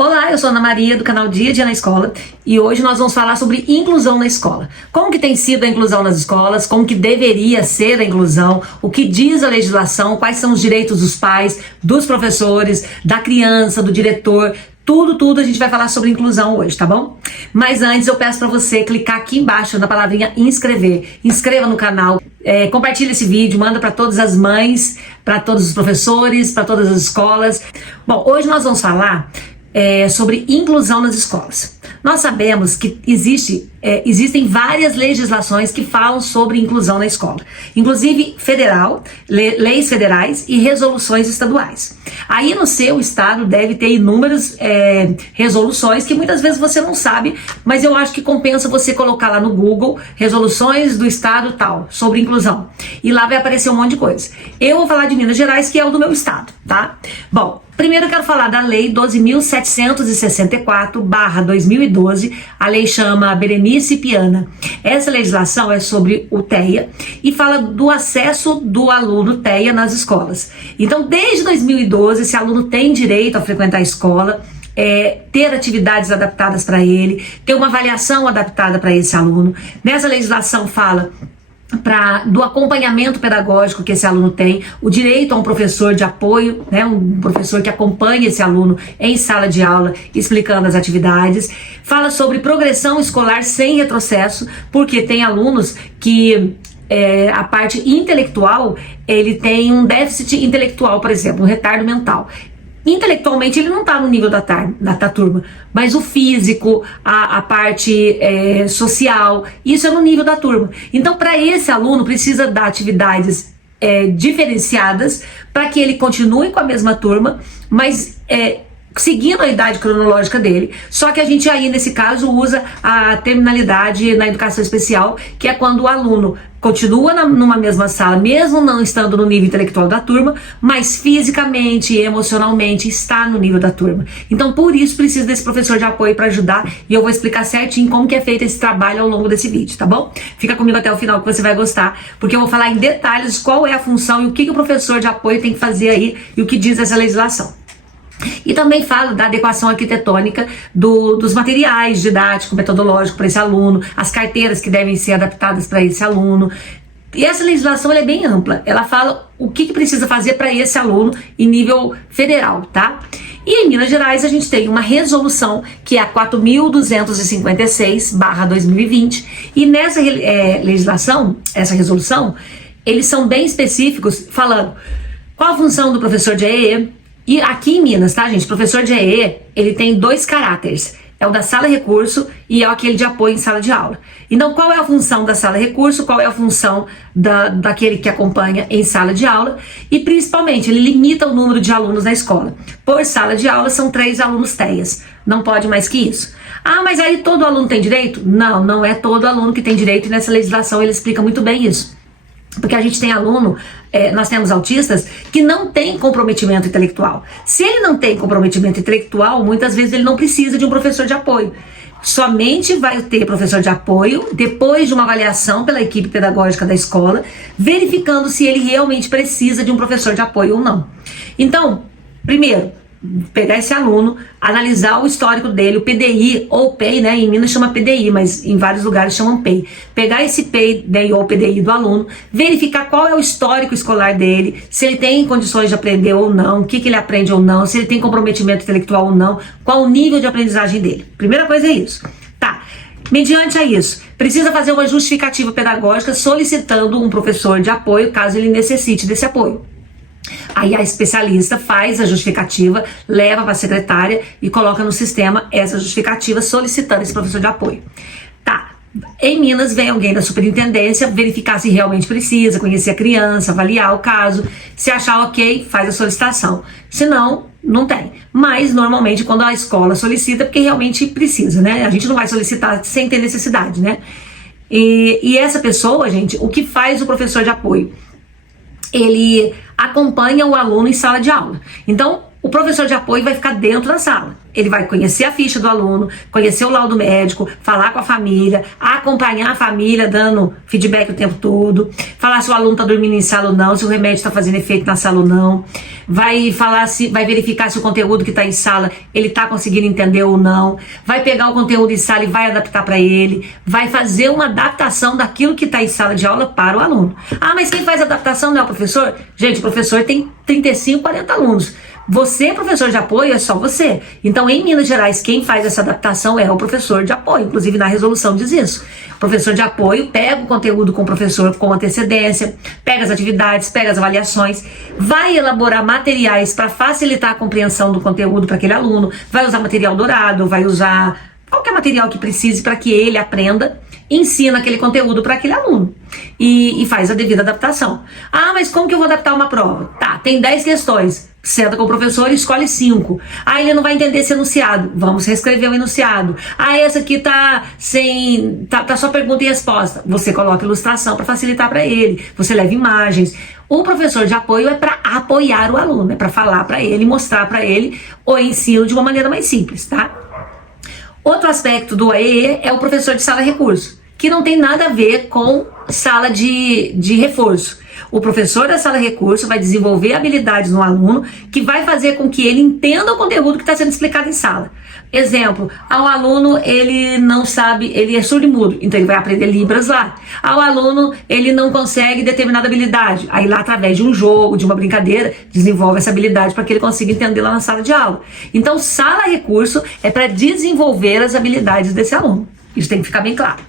Olá, eu sou Ana Maria do canal Dia a Dia na Escola e hoje nós vamos falar sobre inclusão na escola. Como que tem sido a inclusão nas escolas, como que deveria ser a inclusão, o que diz a legislação, quais são os direitos dos pais, dos professores, da criança, do diretor, tudo a gente vai falar sobre inclusão hoje, tá bom? Mas antes eu peço para você clicar aqui embaixo na palavrinha inscrever, inscreva no canal, compartilhe esse vídeo, manda para todas as mães, para todos os professores, para todas as escolas. Bom, hoje nós vamos falar sobre inclusão nas escolas. Nós sabemos que existem várias legislações que falam sobre inclusão na escola, inclusive federal, leis federais e resoluções estaduais. Aí no seu estado deve ter inúmeras resoluções que muitas vezes você não sabe, mas eu acho que compensa você colocar lá no Google resoluções do estado tal sobre inclusão e lá vai aparecer um monte de coisa. Eu vou falar de Minas Gerais, que é o do meu estado, tá? Bom, primeiro eu quero falar da Lei 12.764/2012, a lei chama Berenice Piana. Essa legislação é sobre o TEA e fala do acesso do aluno TEA nas escolas. Então, desde 2012, esse aluno tem direito a frequentar a escola, ter atividades adaptadas para ele, ter uma avaliação adaptada para esse aluno. Nessa legislação fala do acompanhamento pedagógico que esse aluno tem, o direito a um professor de apoio, né, um professor que acompanha esse aluno em sala de aula explicando as atividades. Fala sobre progressão escolar sem retrocesso, porque tem alunos que a parte intelectual, ele tem um déficit intelectual, por exemplo, um retardo mental. Intelectualmente ele não está no nível da turma, mas o físico, a parte social, isso é no nível da turma. Então, para esse aluno, precisa dar atividades diferenciadas para que ele continue com a mesma turma, mas seguindo a idade cronológica dele. Só que a gente aí, nesse caso, usa a terminalidade na educação especial, que é quando o aluno continua numa mesma sala, mesmo não estando no nível intelectual da turma, mas fisicamente e emocionalmente está no nível da turma. Então, por isso, precisa desse professor de apoio para ajudar, e eu vou explicar certinho como que é feito esse trabalho ao longo desse vídeo, tá bom? Fica comigo até o final que você vai gostar, porque eu vou falar em detalhes qual é a função e o que o professor de apoio tem que fazer aí e o que diz essa legislação. E também falo da adequação arquitetônica dos materiais didático, metodológico para esse aluno, as carteiras que devem ser adaptadas para esse aluno. E essa legislação ela é bem ampla, ela fala o que precisa fazer para esse aluno em nível federal, tá? E em Minas Gerais a gente tem uma resolução que é a 4.256/2020, e nessa legislação, essa resolução, eles são bem específicos, falando qual a função do professor de EE. E aqui em Minas, tá, gente? Professor de EE, ele tem dois caráteres. É o da sala recurso e é aquele de apoio em sala de aula. Então, qual é a função da sala recurso? Qual é a função daquele que acompanha em sala de aula? E, principalmente, ele limita o número de alunos na escola. Por sala de aula, são 3 alunos TEAs. Não pode mais que isso. Ah, mas aí todo aluno tem direito? Não, não é todo aluno que tem direito. E nessa legislação ele explica muito bem isso. Porque a gente tem aluno, nós temos autistas que não tem comprometimento intelectual. Se ele não tem comprometimento intelectual, muitas vezes ele não precisa de um professor de apoio. Somente vai ter professor de apoio depois de uma avaliação pela equipe pedagógica da escola, verificando se ele realmente precisa de um professor de apoio ou não. Então, primeiro, pegar esse aluno, analisar o histórico dele, o PDI ou PEI, né? Em Minas chama PDI, mas em vários lugares chamam PEI. Pegar esse PEI, né, ou PDI do aluno, verificar qual é o histórico escolar dele, se ele tem condições de aprender ou não, o que ele aprende ou não, se ele tem comprometimento intelectual ou não, qual o nível de aprendizagem dele. Primeira coisa é isso. Tá. Mediante a isso, precisa fazer uma justificativa pedagógica solicitando um professor de apoio, caso ele necessite desse apoio. Aí a especialista faz a justificativa, leva para a secretária e coloca no sistema essa justificativa solicitando esse professor de apoio. Tá, em Minas vem alguém da superintendência verificar se realmente precisa, conhecer a criança, avaliar o caso, se achar ok, faz a solicitação. Se não, não tem. Mas normalmente quando a escola solicita, porque realmente precisa, né? A gente não vai solicitar sem ter necessidade, né? E essa pessoa, gente, o que faz o professor de apoio? Ele acompanha o aluno em sala de aula. Então, o professor de apoio vai ficar dentro da sala. Ele vai conhecer a ficha do aluno, conhecer o laudo médico, falar com a família, acompanhar a família, dando feedback o tempo todo, falar se o aluno está dormindo em sala ou não, se o remédio está fazendo efeito na sala ou não, vai verificar se o conteúdo que está em sala ele está conseguindo entender ou não, vai pegar o conteúdo em sala e vai adaptar para ele, vai fazer uma adaptação daquilo que está em sala de aula para o aluno. Ah, mas quem faz a adaptação não é o professor? Gente, o professor tem 35, 40 alunos. Você, professor de apoio, é só você. Então, em Minas Gerais, quem faz essa adaptação é o professor de apoio. Inclusive, na resolução diz isso. O professor de apoio pega o conteúdo com o professor com antecedência, pega as atividades, pega as avaliações, vai elaborar materiais para facilitar a compreensão do conteúdo para aquele aluno, vai usar material dourado, vai usar qualquer material que precise para que ele aprenda, ensina aquele conteúdo para aquele aluno e faz a devida adaptação. Ah, mas como que eu vou adaptar uma prova? Tá, tem 10 questões. Senta com o professor e escolhe 5. Ah, ele não vai entender esse enunciado. Vamos reescrever o enunciado. Ah, essa aqui tá só pergunta e resposta. Você coloca ilustração para facilitar para ele. Você leva imagens. O professor de apoio é para apoiar o aluno, é para falar para ele, mostrar para ele o ensino de uma maneira mais simples, tá? Outro aspecto do AEE é o professor de sala recurso, que não tem nada a ver com sala de reforço. O professor da sala recurso vai desenvolver habilidades no aluno que vai fazer com que ele entenda o conteúdo que está sendo explicado em sala. Exemplo, ao aluno ele não sabe, ele é surdo e mudo, então ele vai aprender Libras lá. Ao aluno ele não consegue determinada habilidade, aí lá através de um jogo, de uma brincadeira, desenvolve essa habilidade para que ele consiga entender lá na sala de aula. Então sala recurso é para desenvolver as habilidades desse aluno, isso tem que ficar bem claro.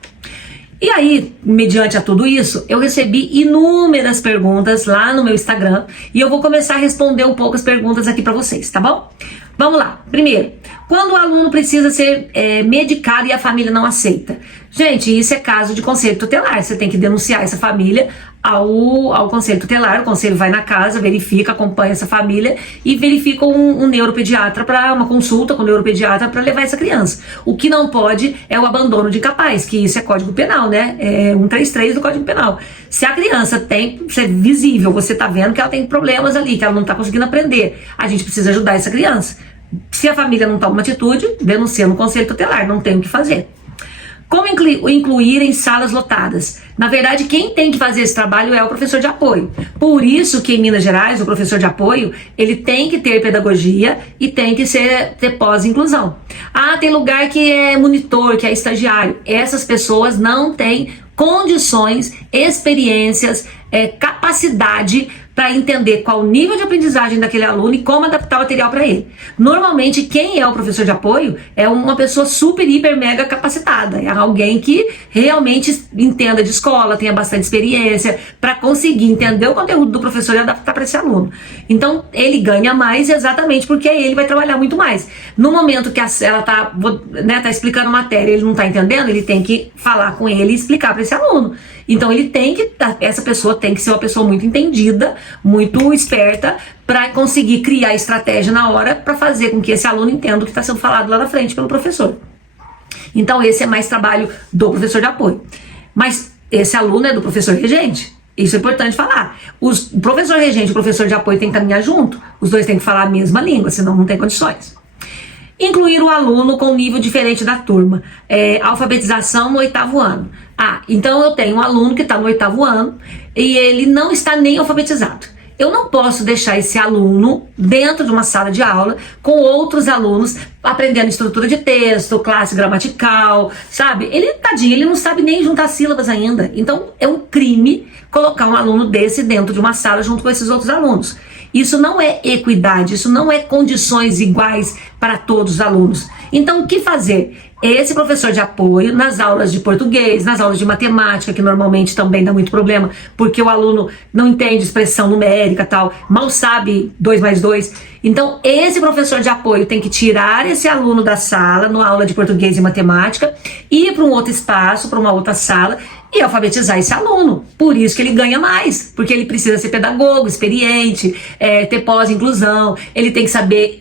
E aí, mediante a tudo isso, eu recebi inúmeras perguntas lá no meu Instagram e eu vou começar a responder um pouco as perguntas aqui para vocês, tá bom? Vamos lá. Primeiro, quando o aluno precisa ser medicado e a família não aceita? Gente, isso é caso de conselho tutelar. Você tem que denunciar essa família ao conselho tutelar. O conselho vai na casa, verifica, acompanha essa família e verifica um neuropediatra para uma consulta com o neuropediatra para levar essa criança. O que não pode é o abandono de incapaz, que isso é Código Penal, né? É 133 do Código Penal. Se a criança tem, isso é visível, você tá vendo que ela tem problemas ali, que ela não tá conseguindo aprender, a gente precisa ajudar essa criança. Se a família não toma uma atitude, denuncia no conselho tutelar, não tem o que fazer. Como incluir em salas lotadas? Na verdade, quem tem que fazer esse trabalho é o professor de apoio. Por isso que em Minas Gerais, o professor de apoio, ele tem que ter pedagogia e tem que ter pós-inclusão. Ah, tem lugar que é monitor, que é estagiário. Essas pessoas não têm condições, experiências, capacidade para entender qual o nível de aprendizagem daquele aluno e como adaptar o material para ele. Normalmente, quem é o professor de apoio é uma pessoa super, hiper, mega capacitada. É alguém que realmente entenda de escola, tenha bastante experiência, para conseguir entender o conteúdo do professor e adaptar para esse aluno. Então, ele ganha mais exatamente porque ele vai trabalhar muito mais. No momento que ela está explicando matéria, ele não está entendendo, ele tem que falar com ele e explicar para esse aluno. Então essa pessoa tem que ser uma pessoa muito entendida, muito esperta, para conseguir criar estratégia na hora para fazer com que esse aluno entenda o que está sendo falado lá na frente pelo professor. Então esse é mais trabalho do professor de apoio. Mas esse aluno é do professor regente. Isso é importante falar. O professor regente e o professor de apoio tem que caminhar junto. Os dois têm que falar a mesma língua, senão não tem condições. Incluir o aluno com nível diferente da turma. Alfabetização no 8º ano. Ah, então eu tenho um aluno que está no 8º ano e ele não está nem alfabetizado. Eu não posso deixar esse aluno dentro de uma sala de aula com outros alunos aprendendo estrutura de texto, classe gramatical, sabe? Ele, tadinho, ele não sabe nem juntar sílabas ainda. Então é um crime colocar um aluno desse dentro de uma sala junto com esses outros alunos. Isso não é equidade, isso não é condições iguais para todos os alunos. Então o que fazer? Esse professor de apoio, nas aulas de português, nas aulas de matemática, que normalmente também dá muito problema, porque o aluno não entende expressão numérica e tal, mal sabe 2 mais 2. Então, esse professor de apoio tem que tirar esse aluno da sala, na aula de português e matemática, ir para um outro espaço, para uma outra sala, e alfabetizar esse aluno. Por isso que ele ganha mais, porque ele precisa ser pedagogo, experiente, ter pós-inclusão, ele tem que saber...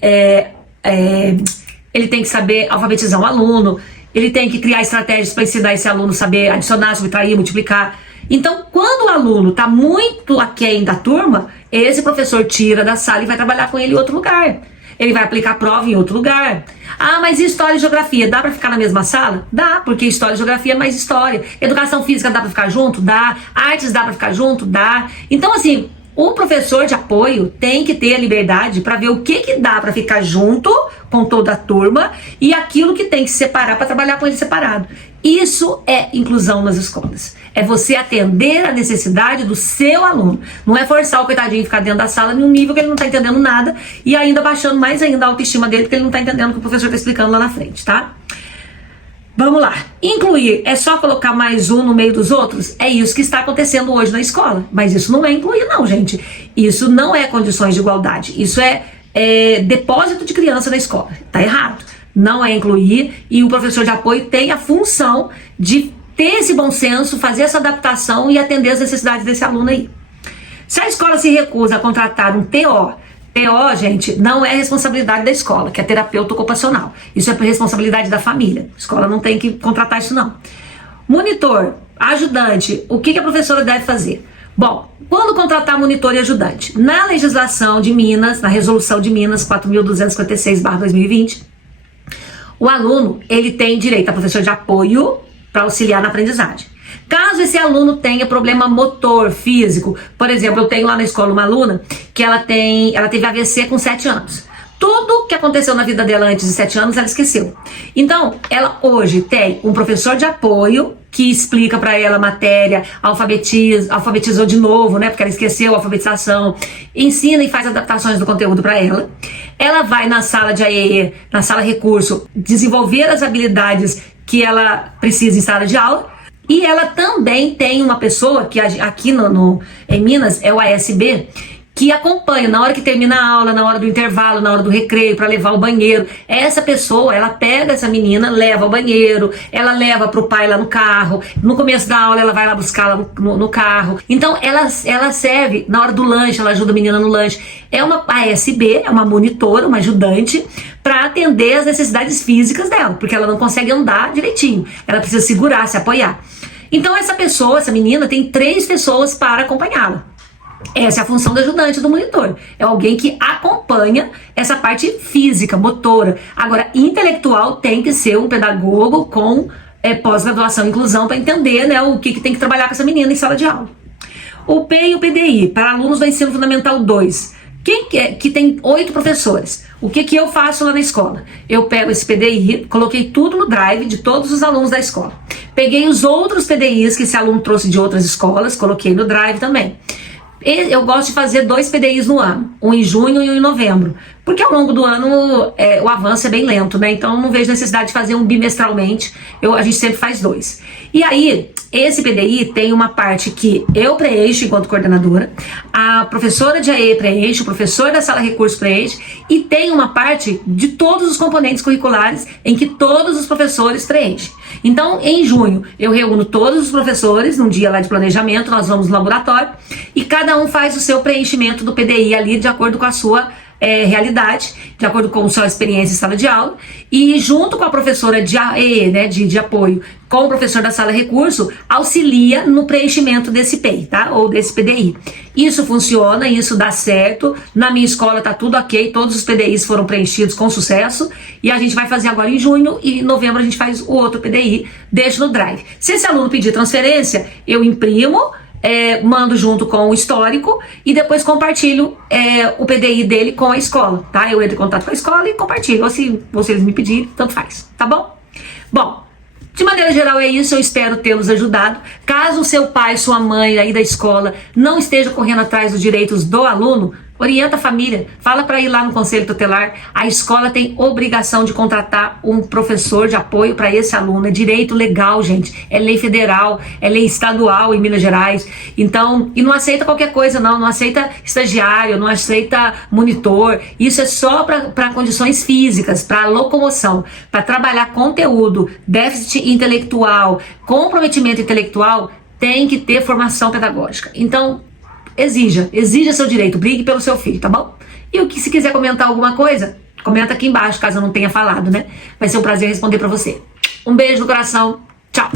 Ele tem que saber alfabetizar um aluno, ele tem que criar estratégias para ensinar esse aluno a saber adicionar, subtrair, multiplicar. Então, quando o aluno está muito aquém da turma, esse professor tira da sala e vai trabalhar com ele em outro lugar. ele vai aplicar a prova em outro lugar. Ah, mas e história e geografia? Dá para ficar na mesma sala? Dá, porque história e geografia é mais história. Educação física dá para ficar junto? Dá. Artes dá para ficar junto? Dá. Então, assim, o professor de apoio tem que ter a liberdade para ver o que dá para ficar junto com toda a turma e aquilo que tem que se separar para trabalhar com ele separado. Isso é inclusão nas escolas. É você atender a necessidade do seu aluno. Não é forçar o coitadinho a ficar dentro da sala num nível que ele não está entendendo nada e ainda baixando mais ainda a autoestima dele porque ele não está entendendo o que o professor está explicando lá na frente, tá? Vamos lá. Incluir é só colocar mais um no meio dos outros? É isso que está acontecendo hoje na escola. Mas isso não é incluir, não, gente. Isso não é condições de igualdade. Isso é depósito de criança na escola. Tá errado. Não é incluir e o professor de apoio tem a função de ter esse bom senso, fazer essa adaptação e atender as necessidades desse aluno aí. Se a escola se recusa a contratar um TO, gente, não é responsabilidade da escola, que é terapeuta ocupacional. Isso é responsabilidade da família. A escola não tem que contratar isso, não. Monitor, ajudante, o que a professora deve fazer? Bom, quando contratar monitor e ajudante? Na legislação de Minas, na resolução de Minas 4.256/2020, o aluno, ele tem direito a professor de apoio para auxiliar na aprendizagem. Caso esse aluno tenha problema motor, físico, por exemplo, eu tenho lá na escola uma aluna que ela teve AVC com 7 anos. Tudo que aconteceu na vida dela antes de 7 anos, ela esqueceu. Então, ela hoje tem um professor de apoio que explica para ela a matéria, alfabetizou de novo, né? Porque ela esqueceu a alfabetização, ensina e faz adaptações do conteúdo para ela. Ela vai na sala de AEE, na sala recurso, desenvolver as habilidades que ela precisa em sala de aula. E ela também tem uma pessoa que aqui em Minas é o ASB, que acompanha na hora que termina a aula, na hora do intervalo, na hora do recreio, para levar ao banheiro. Essa pessoa, ela pega essa menina, leva ao banheiro, ela leva pro pai lá no carro, no começo da aula ela vai lá buscar no carro. Então ela serve na hora do lanche, ela ajuda a menina no lanche. É uma ASB, é uma monitora, uma ajudante, para atender as necessidades físicas dela, porque ela não consegue andar direitinho, ela precisa segurar, se apoiar. Então essa pessoa, essa menina, tem 3 pessoas para acompanhá-la. Essa é a função do ajudante do monitor. É alguém que acompanha essa parte física, motora. Agora, intelectual tem que ser um pedagogo com pós-graduação em inclusão para entender, né, o que tem que trabalhar com essa menina em sala de aula. O P e o PDI, para alunos do ensino fundamental 2. Que tem 8 professores. O que eu faço lá na escola? Eu pego esse PDI, coloquei tudo no drive de todos os alunos da escola. Peguei os outros PDIs que esse aluno trouxe de outras escolas, coloquei no drive também. Eu gosto de fazer 2 PDIs no ano, um em junho e um em novembro, porque ao longo do ano o avanço é bem lento, né? Então não vejo necessidade de fazer um bimestralmente, a gente sempre faz 2. E aí, esse PDI tem uma parte que eu preencho enquanto coordenadora, a professora de AE preenche, o professor da sala recurso preenche, e tem uma parte de todos os componentes curriculares em que todos os professores preenchem. Então, em junho, eu reúno todos os professores num dia lá de planejamento, nós vamos no laboratório e cada um faz o seu preenchimento do PDI ali de acordo com a sua realidade, de acordo com a sua experiência em sala de aula, e junto com a professora de AE, né, de apoio, com o professor da sala recurso, auxilia no preenchimento desse PEI, tá? Ou desse PDI. Isso funciona, isso dá certo. Na minha escola tá tudo ok, todos os PDIs foram preenchidos com sucesso, e a gente vai fazer agora em junho, e em novembro a gente faz o outro PDI, deixo no drive. Se esse aluno pedir transferência, eu imprimo, mando junto com o histórico e depois compartilho o PDI dele com a escola, tá? Eu entro em contato com a escola e compartilho, ou se eles me pedirem, tanto faz, tá bom? Bom, de maneira geral é isso, eu espero tê-los ajudado. Caso o seu pai, sua mãe aí da escola não esteja correndo atrás dos direitos do aluno, orienta a família, fala para ir lá no conselho tutelar. A escola tem obrigação de contratar um professor de apoio para esse aluno, é direito legal, gente, é lei federal, é lei estadual em Minas Gerais. Então, e não aceita qualquer coisa não aceita estagiário, não aceita monitor, isso é só para condições físicas, para locomoção, para trabalhar conteúdo, déficit intelectual, comprometimento intelectual, tem que ter formação pedagógica. Então, exija seu direito, brigue pelo seu filho, tá bom? E se quiser comentar alguma coisa, comenta aqui embaixo, caso eu não tenha falado, né? Vai ser um prazer responder pra você. Um beijo no coração, tchau!